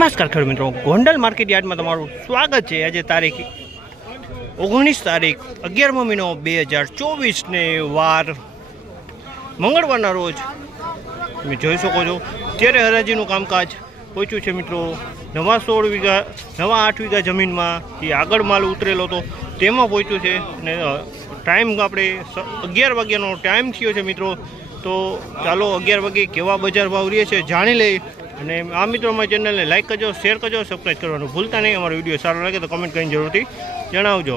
નમસ્કાર ખેડૂત મિત્રો. ગોંડલ માર્કેટ યાર્ડમાં તમારું સ્વાગત છે. આજે તારીખ ઓગણીસ તારીખ અગિયારમો મહિનો બે હજાર ચોવીસને વાર મંગળવારના રોજ તમે જોઈ શકો છો. ત્યારે હરાજીનું કામકાજ પહોંચ્યું છે મિત્રો. નવા સોળ વીઘા, નવા આઠ વીઘા જમીનમાં એ આગળ માલ ઉતરેલો હતો, તેમાં પહોંચ્યું છે. અને ટાઈમ આપણે અગિયાર વાગ્યાનો ટાઈમ થયો છે મિત્રો. તો ચાલો અગિયાર વાગે કેવા બજાર ભાવ રહે છે, જાણી લઈએ. અને આ મિત્રો અમારી ચેનલને લાઇક કરજો શેર કરજો સબસ્ક્રાઈબ કરવાનું ભૂલતા નહીં. અમારો વીડિયો સારો લાગે તો કમેન્ટ કરીને જરૂરથી જણાવજો.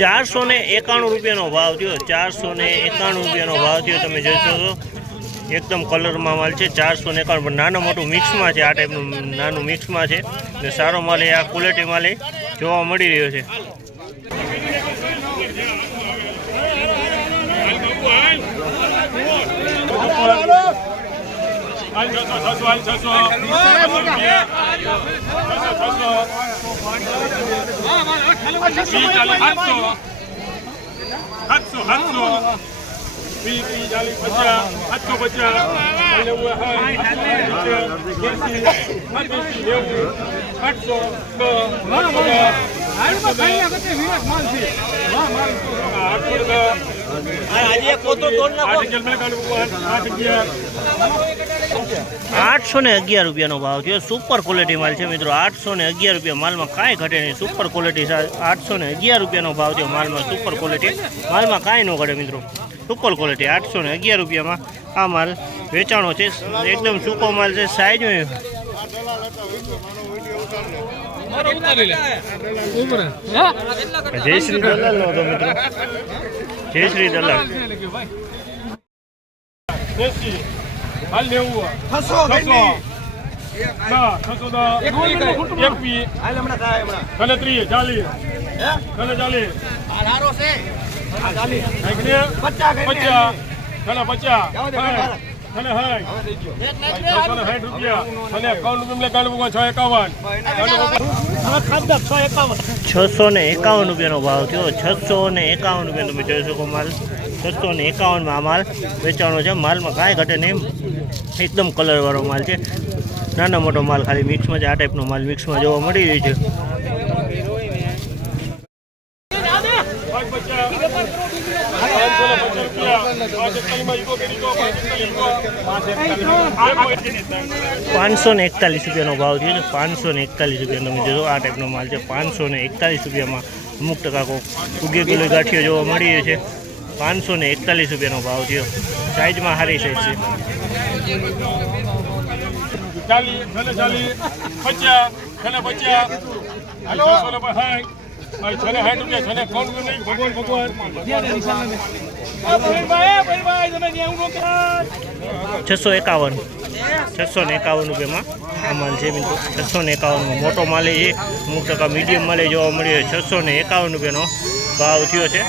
ચારસો ને એકાણું રૂપિયાનો ભાવ થયો. ચારસો ને એકાણું રૂપિયાનો ભાવ થયો. તમે જોઈ શકો એકદમ કલરમાં માલ છે. ચારસો ને એકાણું. પણ નાનું મોટું મિક્સમાં છે. આ ટાઈપનું નાનું મિક્સમાં છે. ને સારો માલ એ આ ક્વોલિટી માલ જોવા મળી રહ્યો છે. હાલ છસો છસો હાલ છસો સાતસો સાતસો વીસ ત્રીસ ચાલીસ પચાસ સાતસો પચાસ નેવું નેવું આઠસો આઠસો ને અગિયાર રૂપિયાનો ભાવ થયો. સુપર ક્વોલિટી માલ છે મિત્રો. આઠસો ને અગિયાર રૂપિયા માલમાં કાંઈ ઘટે નહીં. સુપર ક્વોલિટી આઠસો ને અગિયાર રૂપિયાનો ભાવ થયો માલમાં. સુપર ક્વોલિટી માલમાં કાંઈ ન ઘટે મિત્રો. સુપર ક્વોલિટી આઠસો ને અગિયાર રૂપિયામાં આ માલ વેચાણો છે. એકદમ સૂકો માલ છે. સાઈઝ જય શ્રી દલાલ નો હતો મિત્રો જય શ્રી દલાલ હાલ નેવું છસો છસો દસ ત્રીસ ચાલીસ. ચાલીસ. કને પચાસ પચાસ. કને સાઠ રૂપિયા. કને એકાવન રૂપિયા કાઢવું છ એકાવન. છસો ને એકાવન રૂપિયાનો ભાવ થયો. છસો ને એકાવન રૂપિયા તમે જોઈ શકો માલ. છસો ને એકાવનમાં માલ વેચાણો છે. માલમાં કાંઈ ઘટે નહીં. એકદમ કલરવાળો માલ છે. નાનો મોટો માલ ખાલી મિક્સમાં છે. આ ટાઈપનો માલ મિક્સમાં જોવા મળી રહ્યો છે. પચાસ ને એકતાલીસ રૂપિયાનો ભાવ થયો છે. પાંચસો ને એકતાલીસ રૂપિયાનો તમે જોશો આ ટાઈપનો માલ છે. પાંચસો ને એકતાલીસ રૂપિયામાં અમુક ટકા ઉગે કિલો ગાંઠિયો જોવા મળી છે પાંચસો ને એકતાલીસ રૂપિયાનો ભાવ થયો. સાઈઝમાં સારી સાઈઝ છે. ચાલી ચાલી પચાસ પચાસ છને સાઠ રૂપિયા છને કોણ નહીં ભગવાન ભગવાન. છસો એકાવન. છસો ને એકાવન રૂપિયામાં આમાં માલ છે મિત્રો. છસો ને એકાવનમાં મોટો માલે છે. અમુક ટકા મીડિયમ માલે જોવા મળ્યો છસો ને એકાવન રૂપિયાનો ભાવ થયો છે.